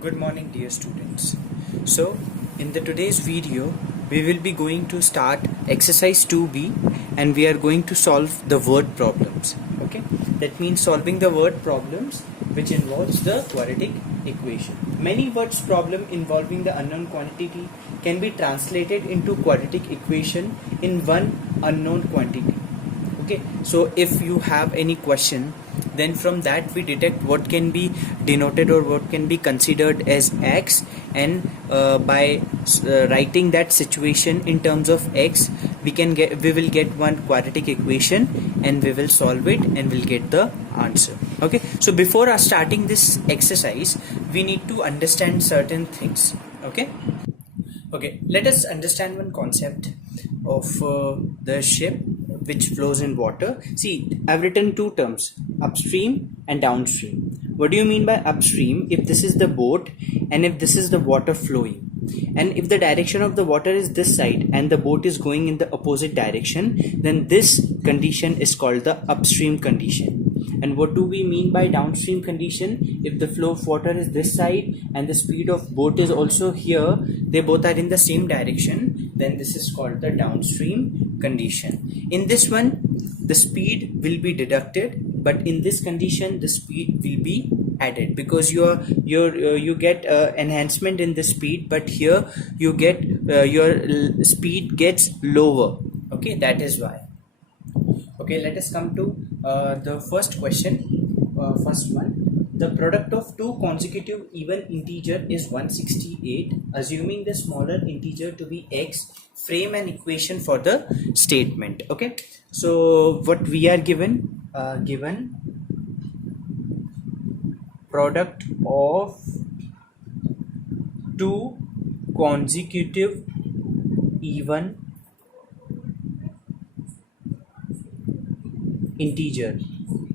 Good morning, dear students. So in the today's video we will be going to start exercise 2b and we are going to solve the word problems. Okay, that means solving the word problems which involves the quadratic equation. Many words problem involving the unknown quantity can be translated into quadratic equation in one unknown quantity. Okay, so if you have any question, then from that we detect what can be denoted or what can be considered as x, and by writing that situation in terms of x, we will get one quadratic equation and we will solve it and we'll get the answer. Okay, so before us starting this exercise we need to understand certain things. Okay, let us understand one concept of the ship which flows in water. See, I've written two terms, upstream and downstream. What do you mean by upstream? If this is the boat and if this is the water flowing, and if the direction of the water is this side and the boat is going in the opposite direction, then this condition is called the upstream condition. And what do we mean by downstream condition? If the flow of water is this side and the speed of boat is also here, they both are in the same direction, then this is called the downstream condition. In this one, the speed will be deducted, but in this condition the speed will be added, because you get enhancement in the speed, but here you get your speed gets lower. Okay, that is why. Okay, let us come to the first question. First one. The product of two consecutive even integer is 168. Assuming the smaller integer to be x, frame an equation for the statement. Okay, so what we are given? Given product of two consecutive even integer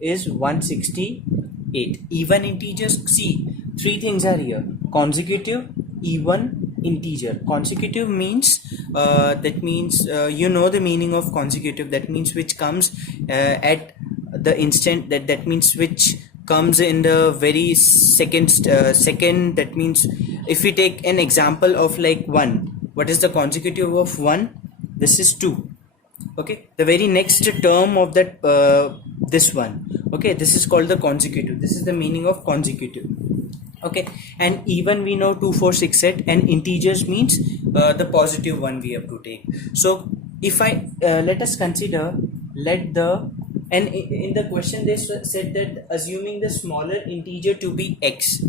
is 168. Even integers, see, three things are here: consecutive, even, integer. Consecutive means that means you know the meaning of consecutive. That means which comes at the instant, that means which comes in the very second. That means if we take an example of like 1, what is the consecutive of 1? This is 2. Okay, the very next term of that this one. Okay, this is called the consecutive. This is the meaning of consecutive. Okay, and even we know 2 4 6 8, and integers means the positive one we have to take. So if I let us consider, let the, and in the question they said that assuming the smaller integer to be x.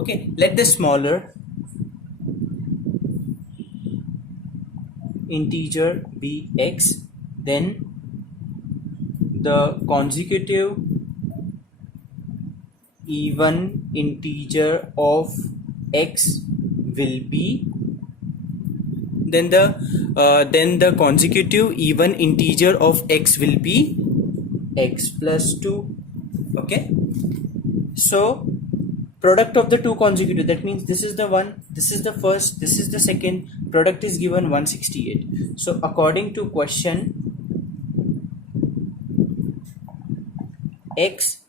Okay, let the smaller integer be x, then the consecutive even integer of x will be, then the consecutive even integer of x will be x plus 2. Okay, so product of the two consecutive, that means this is the one, this is the first, this is the second, product is given 168. So according to question, x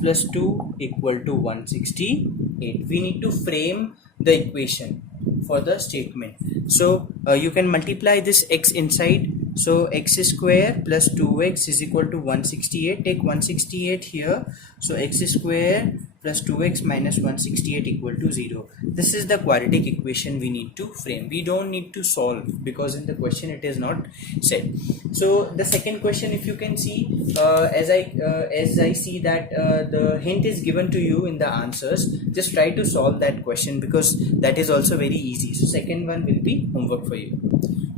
plus 2 equal to 168. We need to frame the equation for the statement. So you can multiply this x inside. So x square plus 2x is equal to 168. Take 168 here. So x square plus 2x minus 168 equal to 0. This is the quadratic equation we need to frame. We don't need to solve, because in the question it is not said. So the second question, if you can see, as I see that the hint is given to you in the answers, just try to solve that question, because that is also very easy. So second one will be homework for you.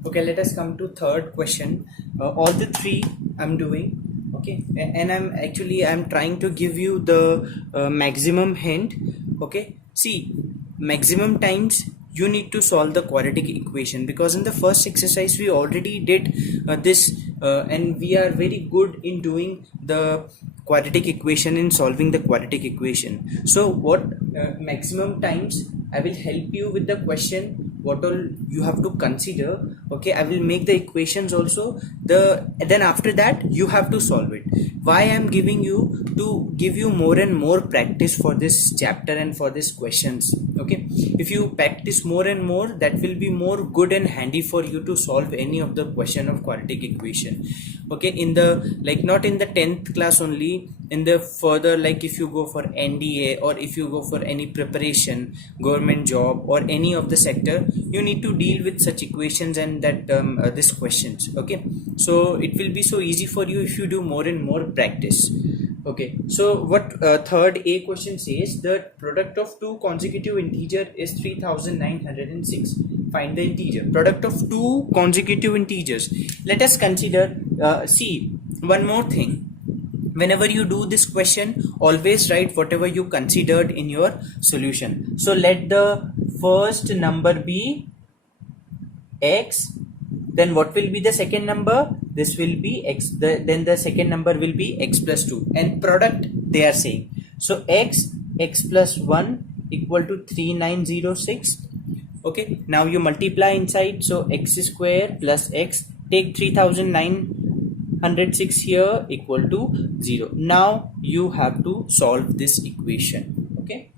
Okay, let us come to third question. All the three I'm doing. Okay, and I'm trying to give you the maximum hint. Okay, see, maximum times you need to solve the quadratic equation, because in the first exercise we already did this and we are very good in doing the quadratic equation, in solving the quadratic equation. So what maximum times I will help you with the question, what all you have to consider Okay, I will make the equations also. Then after that you have to solve it. Why I am giving you, to give you more and more practice for this chapter and for these questions. Okay, if you practice more and more, that will be more good and handy for you to solve any of the question of quadratic equation. Okay, in the, like, not in the 10th class only, in the further, like if you go for NDA or if you go for any preparation, government job or any of the sector, you need to deal with such equations and that these questions. Okay, so it will be so easy for you if you do more and more practice. Okay, so what third A question says, the product of two consecutive integer is 3906. Find the integer. Product of two consecutive integers. Let us consider, see, one more thing. Whenever you do this question, always write whatever you considered in your solution. So let the first number be x, then what will be the second number? This will be x, then the second number will be x plus 2, and product they are saying. So x plus 1 equal to 3906. Okay, now you multiply inside, so x square plus x, take 3906 here equal to 0. Now you have to solve this equation. Okay,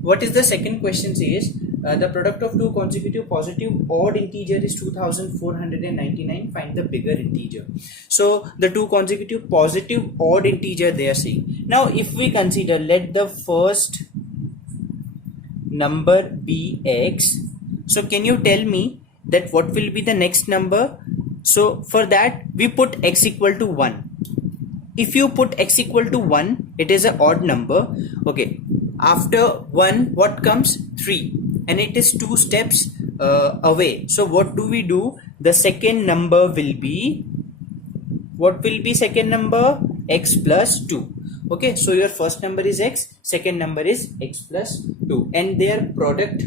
what is the second question says? The product of two consecutive positive odd integer is 2499. Find the bigger integer. So the two consecutive positive odd integer they are saying. Now if we consider, let the first number be x. So can you tell me that what will be the next number? So for that we put x equal to 1. If you put x equal to 1, it is an odd number. Okay, after 1 what comes? 3, and it is 2 steps away. So what do we do? The second number will be, what will be second number? X plus 2. Okay, so your first number is x, second number is x plus 2, and their product,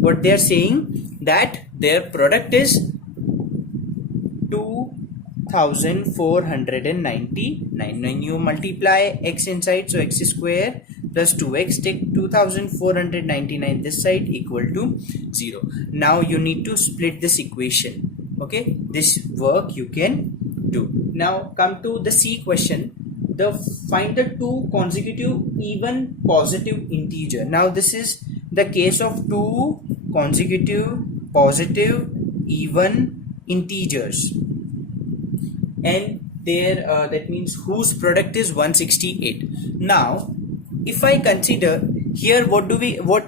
what they are saying, that their product is 2499. When you multiply x inside, so x square plus 2x, take 2499 this side equal to 0. Now you need to split this equation. Okay, this work you can do. Now come to the C question. Find the two consecutive even positive integer. Now this is the case of two consecutive positive even integers, and there that means whose product is 168. Now if I consider here, what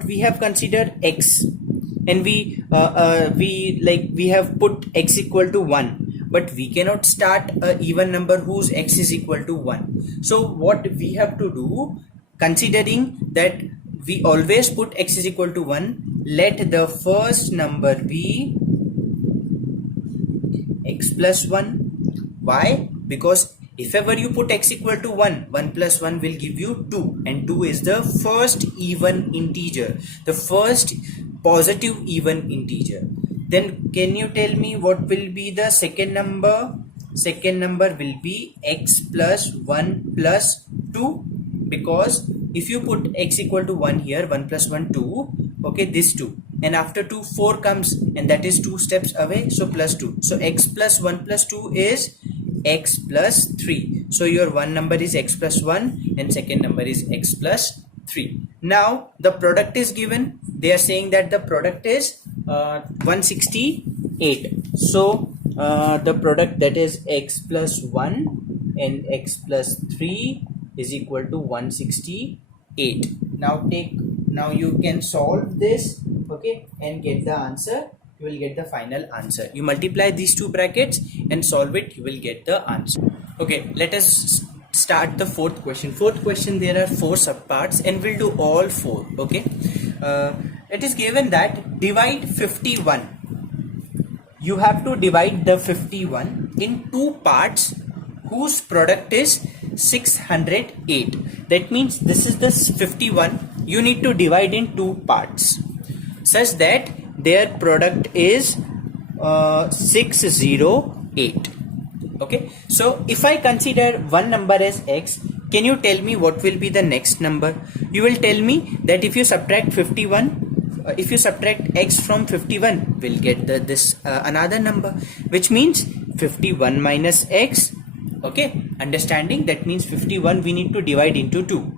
we have considered x, and we have put x equal to 1, but we cannot start a even number whose x is equal to 1. So what we have to do, considering that we always put x is equal to 1, let the first number be x plus 1. Why? Because if ever you put x equal to 1, 1 plus 1 will give you 2, and 2 is the first even integer, the first positive even integer. Then can you tell me what will be the second number? Second number will be x plus 1 plus 2, because if you put x equal to 1 here, 1 plus 1 2, okay, this 2, and after 2 4 comes, and that is 2 steps away, so plus 2. So x plus 1 plus 2 is x plus 3. So your one number is x plus 1 and second number is x plus 3. Now the product is given. They are saying that the product is 168. So the product, that is x plus 1 and x plus 3 is equal to 168. Now you can solve this, okay, and get the answer. You will get the final answer. You multiply these two brackets and solve it, you will get the answer. Okay, let us start the fourth question. Fourth question, there are 4 subparts and we'll do all 4. Okay, it is given that divide 51. You have to divide the 51 in 2 parts whose product is 608. That means this is the 51. You need to divide in 2 parts such that their product is 608. Okay, so if I consider one number as x, can you tell me what will be the next number? You will tell me that if you subtract 51 if you subtract x from 51, we'll get this another number, which means 51 minus x. Okay, understanding? That means 51 we need to divide into 2,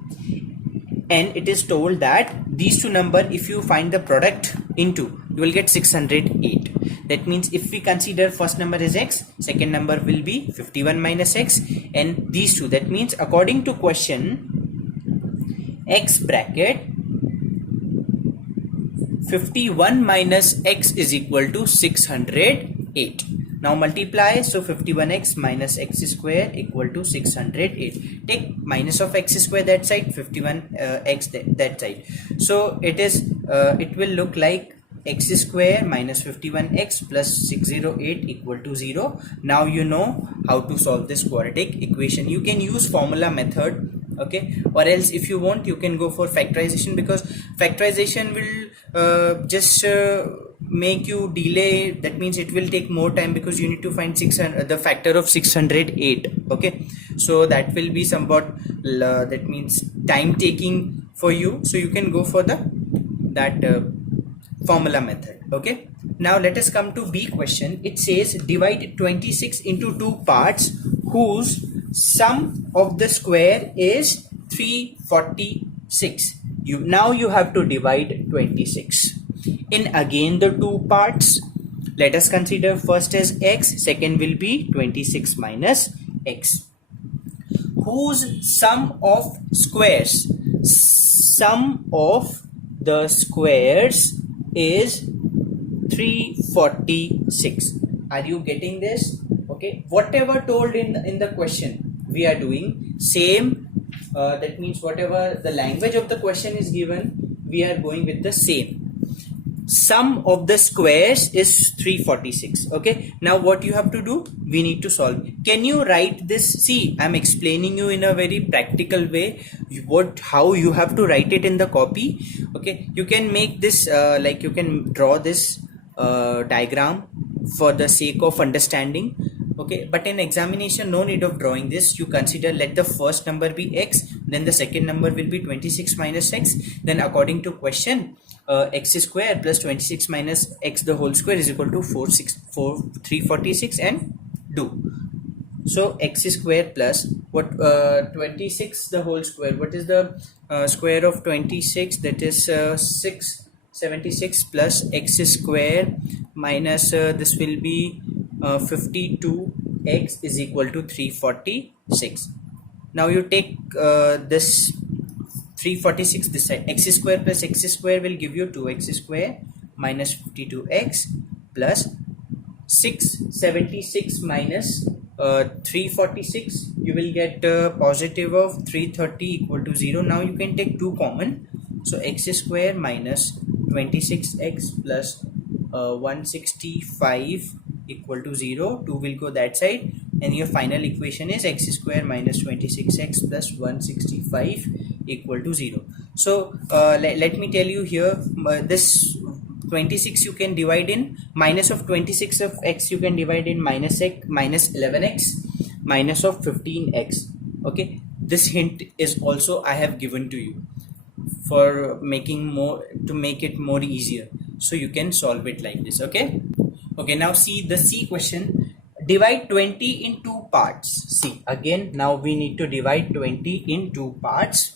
and it is told that these two number, if you find the product into, you will get 608. That means if we consider first number is x, second number will be 51 minus x, and these two, that means according to question, x bracket 51 minus x is equal to 608. Now multiply, so 51x minus x square equal to 608. Take minus of x square that side, 51x that side. So it is it will look like x square minus 51x plus 608 equal to 0. Now you know how to solve this quadratic equation. You can use formula method, okay, or else if you want you can go for factorization, because factorization will just make you delay. That means it will take more time, because you need to find the factor of 608. Okay, so that will be somewhat that means time taking for you, so you can go for that formula method. Okay, now let us come to B question. It says divide 26 into two parts whose sum of the square is 346. Now you have to divide 26 in again the two parts. Let us consider first as x, second will be 26 minus x, whose sum of the squares is 346. Are you getting this? Okay, whatever told in the question we are doing same. That means whatever the language of the question is given, we are going with the same. Sum of the squares is 346. Okay, now what you have to do, we need to solve. Can you write this? See, I'm explaining you in a very practical way how you have to write it in the copy. Okay, you can make this like you can draw this diagram for the sake of understanding. Okay, but in examination no need of drawing this. You consider, let the first number be x, then the second number will be 26 minus x, then according to question x square plus 26 minus x the whole square is equal to 346, and do. So x square plus what 26 the whole square, what is the square of 26? That is 676 plus x square minus this will be 52x is equal to 346. Now you take this 346 this side, x square plus x square will give you 2x square minus 52x plus 676 minus 346, you will get positive of 330 equal to 0. Now you can take 2 common, so x square minus 26x plus 165 equal to 0. 2 will go that side, and your final equation is x square minus 26x plus 165 equal to 0. So let me tell you here, this 26 you can divide in minus of 26 of x, you can divide in minus 11x minus of 15x. Okay, this hint is also I have given to you for making to make it more easier, so you can solve it like this. Okay, now see the C question. Divide 20 in two parts. See, again now we need to divide 20 in two parts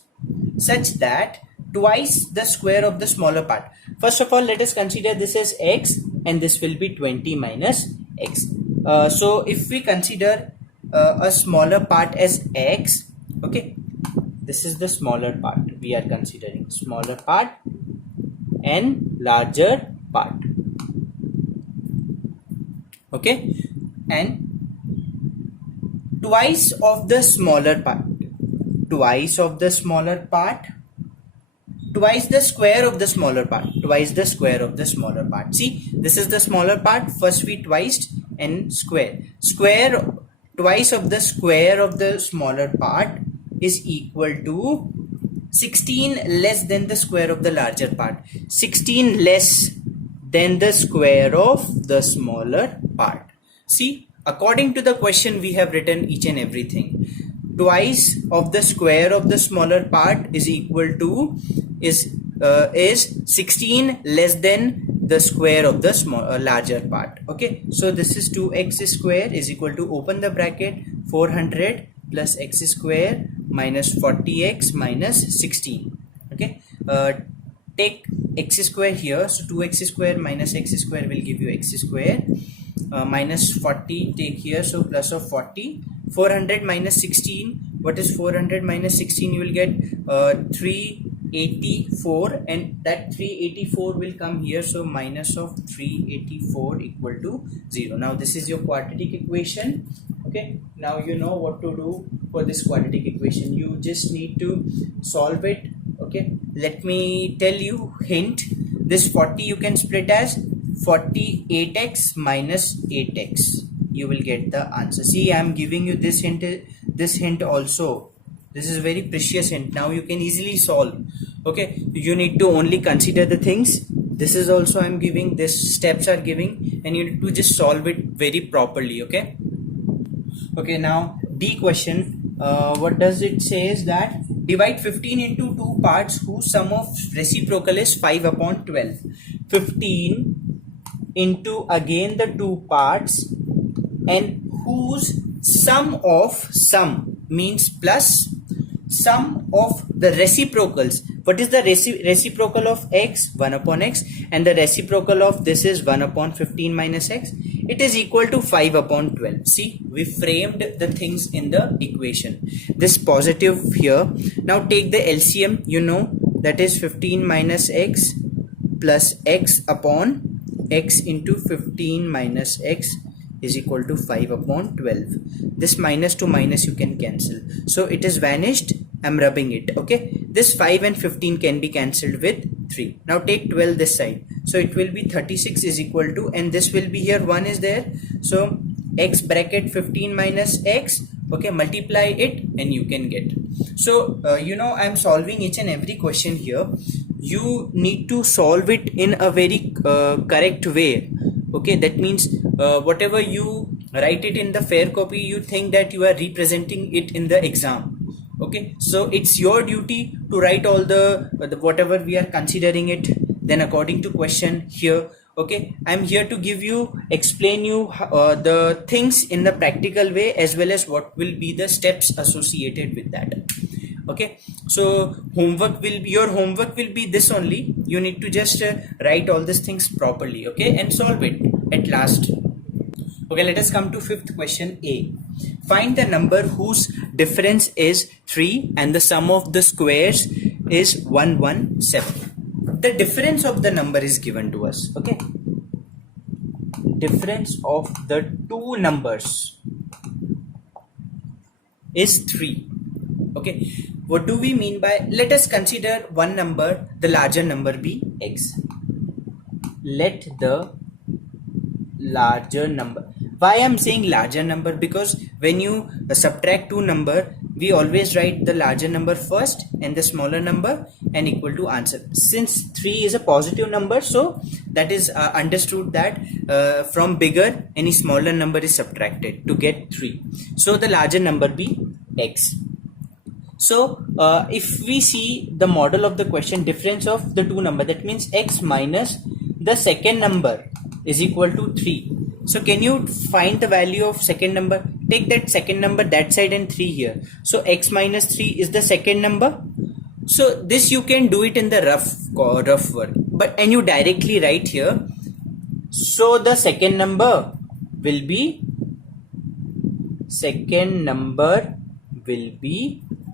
such that twice the square of the smaller part. First of all, let us consider this as x, and this will be 20 minus x. So if we consider a smaller part as x, okay, this is the smaller part we are considering, smaller part and larger part. Okay, and twice of the smaller part, twice of the smaller part, twice the square of the smaller part, twice the square of the smaller part. See, this is the smaller part, first we twice and square twice of the square of the smaller part is equal to 16 less than the square of the larger part, 16 less than the square of the smaller part. See, according to the question we have written each and everything. Twice of the square of the smaller part is equal to is 16 less than the square of the larger part. Okay, so this is 2x square is equal to, open the bracket, 400 plus x square minus 40x minus 16. Okay, take x square here, so 2x square minus x square will give you x square, minus 40 take here, so plus of 40, 400 minus 16, what is 400 minus 16? You will get 384, and that 384 will come here, so minus of 384 equal to 0. Now this is your quadratic equation. Okay, now you know what to do for this quadratic equation. You just need to solve it. Okay, let me tell you, hint, this 40 you can split as 48x minus 8x. You will get the answer. See, I am giving you this hint also. This is very precious hint. Now you can easily solve. Okay, you need to only consider the things. This is also I am giving, this steps are giving, and you need to just solve it very properly. Okay. Okay, now D question. What does it say is that divide 15 into two parts whose sum of reciprocal is 5 upon 12. 15 into again the two parts, and whose sum means plus sum of the reciprocals. What is the reciprocal of x? 1 upon x, and the reciprocal of this is 1 upon 15 minus x. It is equal to 5 upon 12. See, we framed the things in the equation. This positive here. Now take the LCM. You know that is 15 minus x plus x upon x into 15 minus x is equal to 5 upon 12. This minus to minus you can cancel. So it is vanished. I'm rubbing it. Okay. This 5 and 15 can be cancelled with 3. Now take 12 this side. So it will be 36 is equal to, and this will be here, 1 is there. So x bracket 15 minus x. Okay, multiply it and you can get. So you know, I'm solving each and every question here. You need to solve it in a very correct way. Okay, that means whatever you write it in the fair copy, you think that you are representing it in the exam. Okay, so it's your duty to write all the whatever we are considering it, then according to question here. Okay, I'm here to explain you the things in the practical way, as well as what will be the steps associated with that. Okay, so your homework will be this only. You need to just write all these things properly, okay, and solve it at last. Okay, let us come to fifth question A. Find the number whose difference is 3 and the sum of the squares is 117. The difference of the number is given to us. Okay, difference of the two numbers is 3. Okay, what do we mean by, let us consider one number, the larger number be x. Let the larger number, why I'm saying larger number, because when you subtract two number, we always write the larger number first and the smaller number and equal to answer. Since 3 is a positive number, so that is understood that from bigger any smaller number is subtracted to get 3. So the larger number be x. So if we see the model of the question, difference of the two number, that means x minus the second number is equal to 3. So can you find the value of second number? Take that second number that side and 3 here. So x minus 3 is the second number. So this you can do it in the rough work, but and you directly write here. So the second number will be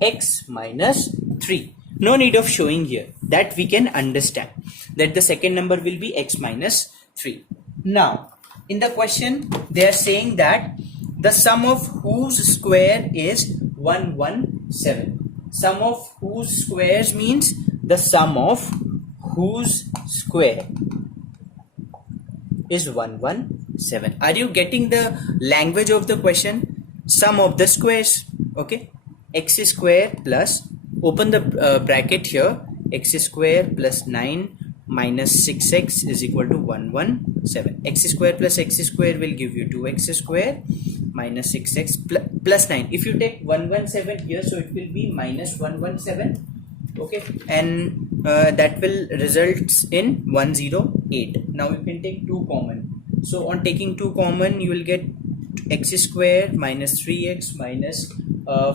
x minus 3. No need of showing here, that we can understand that the second number will be x minus 3. Now in the question they are saying that the sum of whose square is 117. Sum of whose squares means the sum of whose square is 117. Are you getting the language of the question? Sum of the squares. Okay, x square plus, open the bracket here, x square plus 9 minus 6x is equal to 117. X square plus x square will give you 2x square minus 6x plus 9. If you take 117 here, so it will be minus 117. Okay, and that will result in 108. Now you can take 2 common. So on taking 2 common, you will get x square minus 3x minus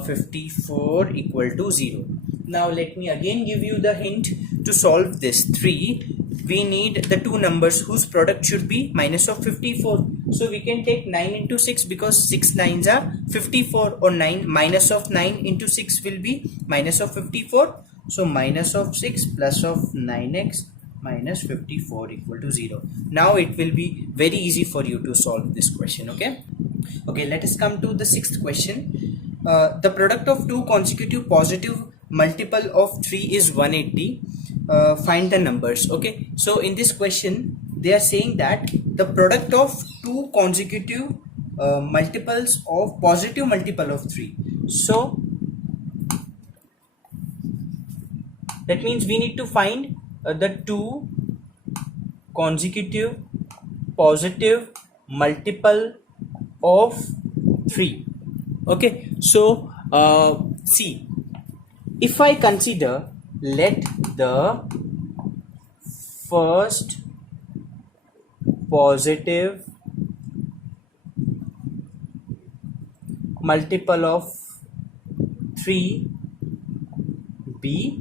54 equal to 0. Now let me again give you the hint. To solve this 3, we need the two numbers whose product should be minus of 54. So we can take 9 into 6 because 6 nines are 54, or 9 minus of 9 into 6 will be minus of 54. So minus of 6 plus of 9x minus 54 equal to 0. Now it will be very easy for you to solve this question. Okay, let us come to the sixth question. The product of two consecutive positive multiple of 3 is 180. Find the numbers. Okay, so in this question they are saying that the product of two consecutive multiples of positive multiple of 3. So that means we need to find the two consecutive positive multiple of 3. Okay, so see, if I consider, let the first positive multiple of 3 be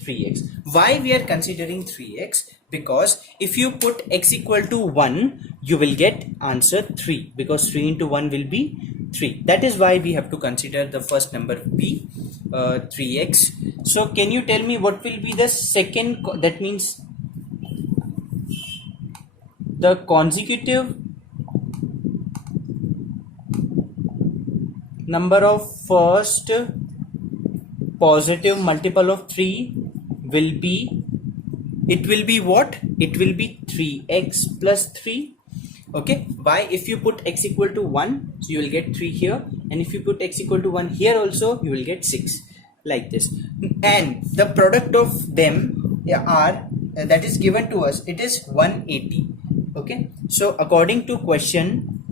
3x. Why we are considering 3x? Because if you put x equal to 1, you will get answer 3, because 3 into 1 will be 3. That is why we have to consider the first number be 3x. So can you tell me what will be the second, that means the consecutive number of first positive multiple of 3 will be, it will be what? It will be 3x plus 3. Okay, why? If you put x equal to 1, so you will get 3 here, and if you put x equal to 1 here also, you will get 6, like this. And the product of them are that is given to us, it is 180. Okay, so according to question,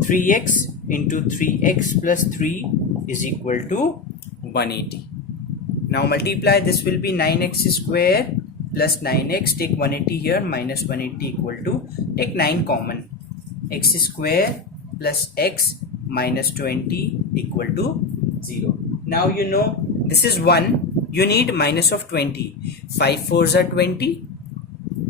3x into 3x plus 3 is equal to 180. Now multiply, this will be 9x square plus 9x, take 180 here, minus 180 equal to, take 9 common, x square plus x minus 20 equal to 0. Now you know this is 1, you need minus of 20, 5 4s are 20.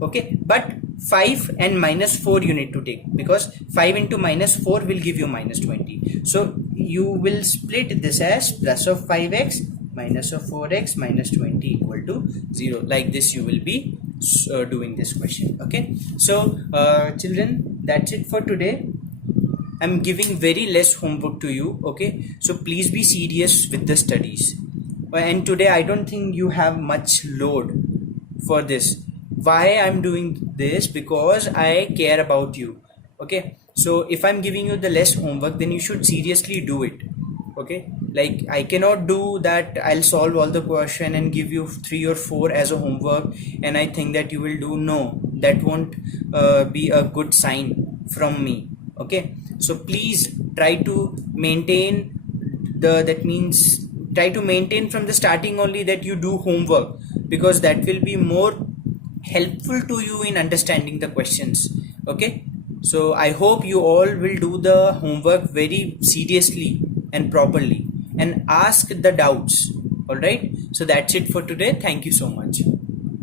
Okay, but 5 and minus 4 you need to take, because 5 into minus 4 will give you minus 20. So you will split this as plus of 5x minus of 4x minus 20 equal to 0. Like this you will be doing this question. Okay, so children, that's it for today. I'm giving very less homework to you. Okay, so please be serious with the studies. And today I don't think you have much load for this. Why I'm doing this? Because I care about you. Okay, so if I'm giving you the less homework, then you should seriously do it. Okay, like I cannot do that I'll solve all the question and give you 3 or 4 as a homework and I think that you will do. No, that won't be a good sign from me. Okay, so please try to maintain that means try to maintain from the starting only that you do homework, because that will be more helpful to you in understanding the questions. Okay, so I hope you all will do the homework very seriously and properly and ask the doubts. All right, so that's it for today. Thank you so much.